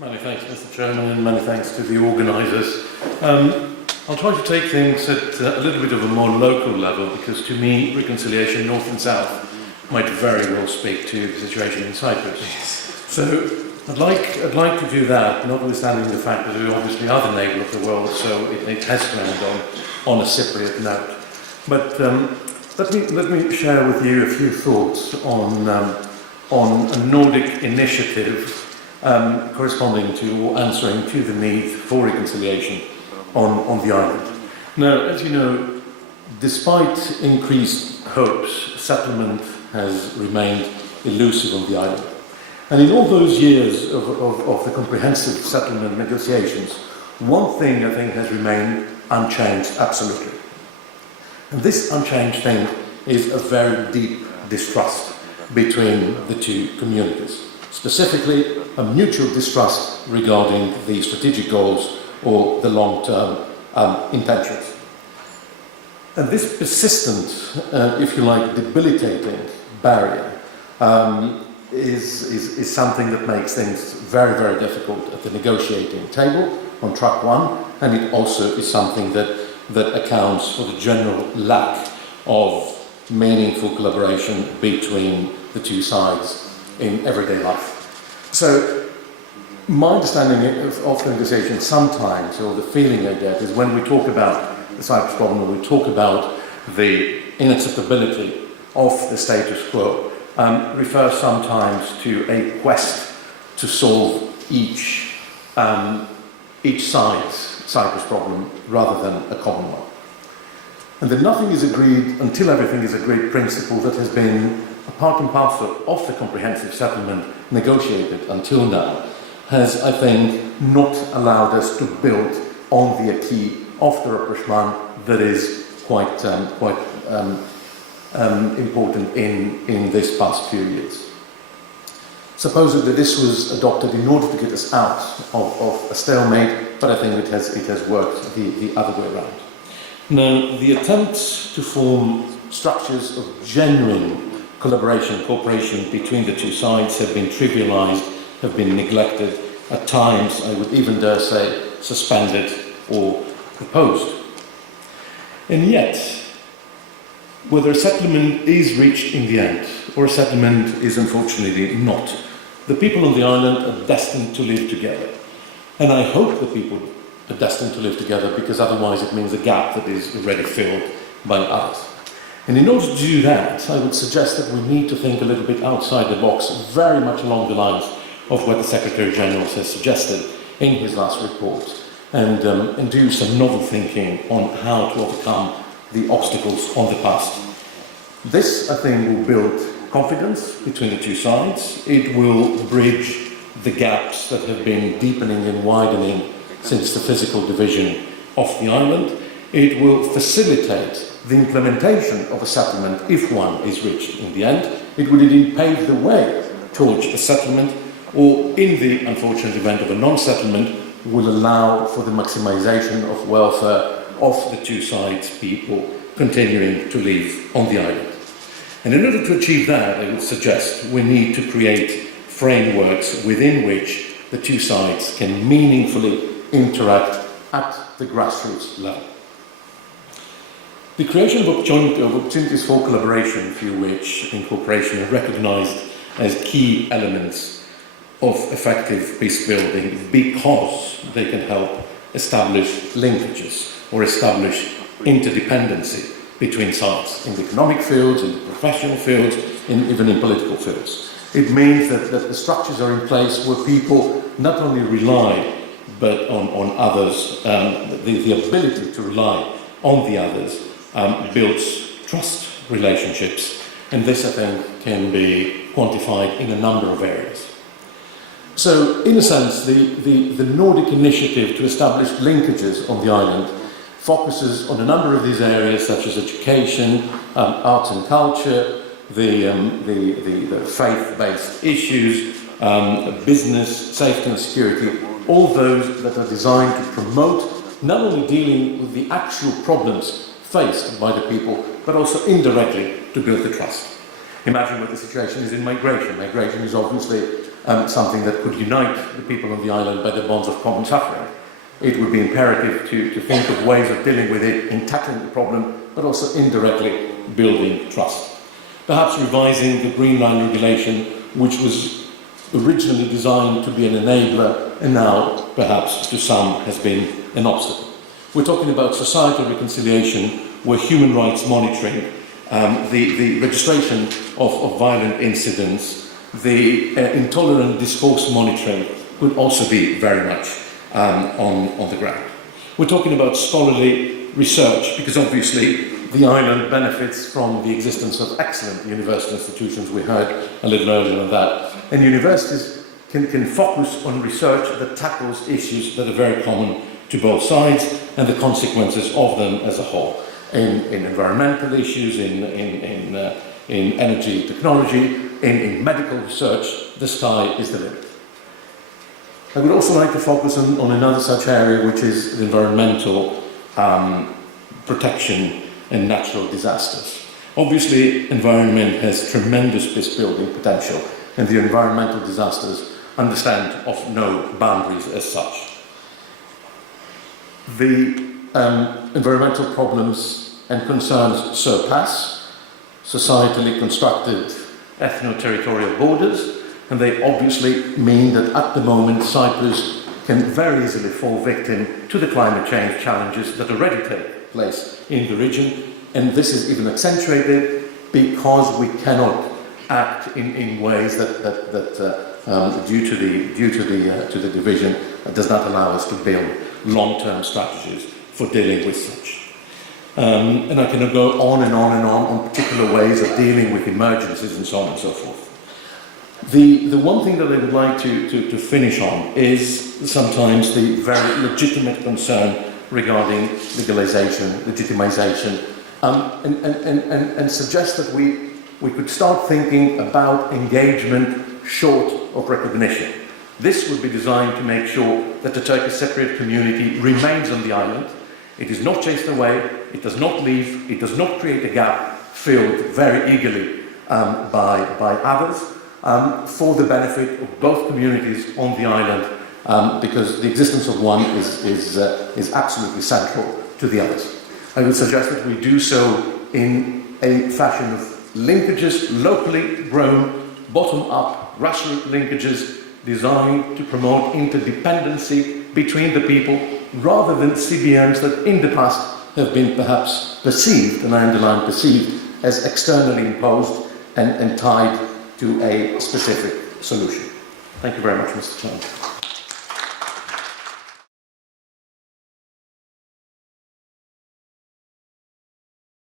Many thanks, Mr. Chairman, and many thanks to the organisers. I'll try to take things at a little bit of a more local level, because to me, reconciliation north and south might very well speak to the situation in Cyprus. So I'd like to do that, notwithstanding the fact that we're obviously other neighbour of the world, so it has to end on a Cypriot note. But let me share with you a few thoughts on a Nordic initiative corresponding to or answering to the need for reconciliation on the island. Now, as you know, despite increased hopes, settlement has remained elusive on the island. And in all those years of the comprehensive settlement negotiations, one thing I think has remained unchanged, absolutely. And this unchanged thing is a very deep distrust between the two communities. Specifically, a mutual distrust regarding the strategic goals or the long-term intentions. And this persistent, if you like, debilitating barrier is something that makes things very, very difficult at the negotiating table on track one, and it also is something that accounts for the general lack of meaningful collaboration between the two sides in everyday life. So, my understanding of the negotiation sometimes, or the feeling I get, is when we talk about the Cyprus problem, or we talk about the inacceptability of the status quo, refers sometimes to a quest to solve each side's Cyprus problem rather than a common one. And that nothing is agreed until everything is agreed principle that has been a part and parcel of the comprehensive settlement negotiated until now has, I think, not allowed us to build on the acquis of the rapprochement that is quite important in this past few years. Supposedly this was adopted in order to get us out of a stalemate, but I think it has worked the other way around. Now, the attempts to form structures of genuine collaboration, cooperation between the two sides have been trivialized, have been neglected, at times, I would even dare say, suspended or proposed. And yet, whether a settlement is reached in the end, or a settlement is unfortunately not, the people on the island are destined to live together. And I hope the people are destined to live together, because otherwise it means a gap that is already filled by others. And in order to do that, I would suggest that we need to think a little bit outside the box, very much along the lines of what the Secretary-General has suggested in his last report, and do some novel thinking on how to overcome the obstacles on the past. This, I think, will build confidence between the two sides. It will bridge the gaps that have been deepening and widening since the physical division of the island. It will facilitate the implementation of a settlement if one is reached in the end. It would indeed pave the way towards a settlement, or in the unfortunate event of a non-settlement, will allow for the maximization of welfare of the two sides' people continuing to live on the island. And in order to achieve that, I would suggest we need to create frameworks within which the two sides can meaningfully interact at the grassroots level. The creation of opportunities for collaboration, through which cooperation are recognized as key elements of effective peace building, because they can help establish linkages or establish interdependency between sides in the economic fields, in the professional fields, even in political fields. It means that the structures are in place where people not only rely but on others, the ability to rely on the others builds trust relationships, and this, I think, can be quantified in a number of areas. So, in a sense, the Nordic initiative to establish linkages on the island focuses on a number of these areas, such as education, arts and culture, the faith-based issues, business, safety and security, all those that are designed to promote not only dealing with the actual problems faced by the people, but also indirectly to build the trust. Imagine what the situation is in migration. Migration is obviously something that could unite the people of the island by the bonds of common suffering. It would be imperative to think of ways of dealing with it in tackling the problem, but also indirectly building trust. Perhaps revising the Green Line regulation, which was originally designed to be an enabler and now perhaps to some has been an obstacle. We're talking about societal reconciliation where human rights monitoring, the registration of violent incidents, the intolerant discourse monitoring could also be very much on the ground. We're talking about scholarly research because obviously the island benefits from the existence of excellent university institutions. We heard a little earlier on that. And universities can focus on research that tackles issues that are very common to both sides and the consequences of them as a whole. In environmental issues, in energy technology, in medical research, the sky is the limit. I would also like to focus on another such area, which is environmental protection and natural disasters. Obviously, environment has tremendous peace-building potential, and the environmental disasters understand of no boundaries as such. The environmental problems and concerns surpass societally constructed ethno-territorial borders, and they obviously mean that at the moment Cyprus can very easily fall victim to the climate change challenges that already take place in the region, and this is even accentuated because we cannot act in ways that due to the division does not allow us to build long-term strategies for dealing with such. And I can go on and on and on particular ways of dealing with emergencies and so on and so forth. The one thing that I would like to finish on is sometimes the very legitimate concern regarding legalization, legitimization, and suggest that we could start thinking about engagement short of recognition. This would be designed to make sure that the Turkish Cypriot community remains on the island. It is not chased away, it does not leave, it does not create a gap filled very eagerly by others for the benefit of both communities on the island, because the existence of one is absolutely central to the others. I would suggest that we do so in a fashion of linkages, locally grown, bottom-up, grassroots linkages designed to promote interdependency between the people rather than CBMs that in the past have been perhaps perceived, and I underline perceived, as externally imposed and tied to a specific solution. Thank you very much, Mr. Chairman.